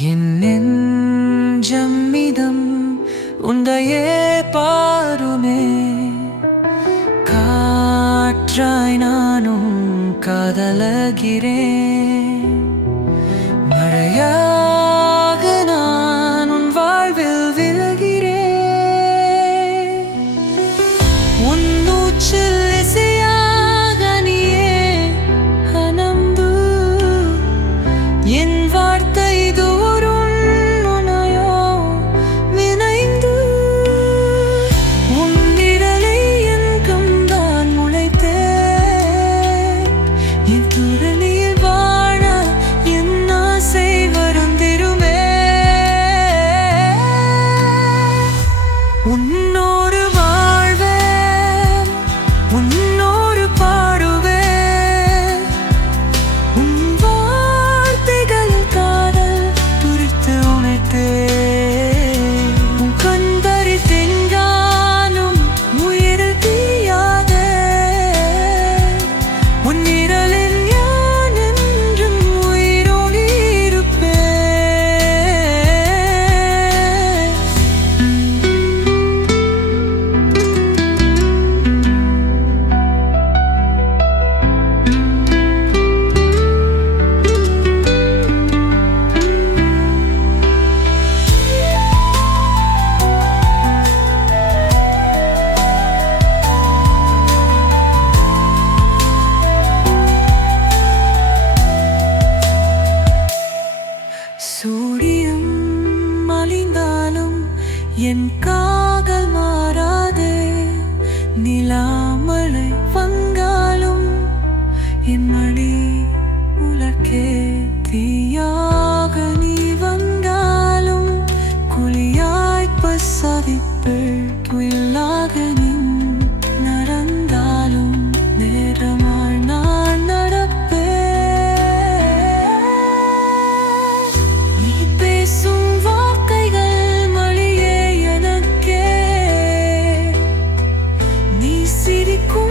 என் நெஞ்சம்மிதம் உந்தையே பாருமே. காற்றாய் நானும் காதலகிறேன். மழையாக நான் உன் வாழ்வில் விலகிறேன் உன் மூச்சில் என் வார்த்தை என் காதல் மாறாதே நிலாமழை வந்தாலும் என் அடி உலக்கே தீயாக நீ வந்தாலும் குழியாய் பசதிப்பிள் துயிலாக நீ நடந்தாலும் நேரமாய் நான் நடப்பே நீ பேசும் cool.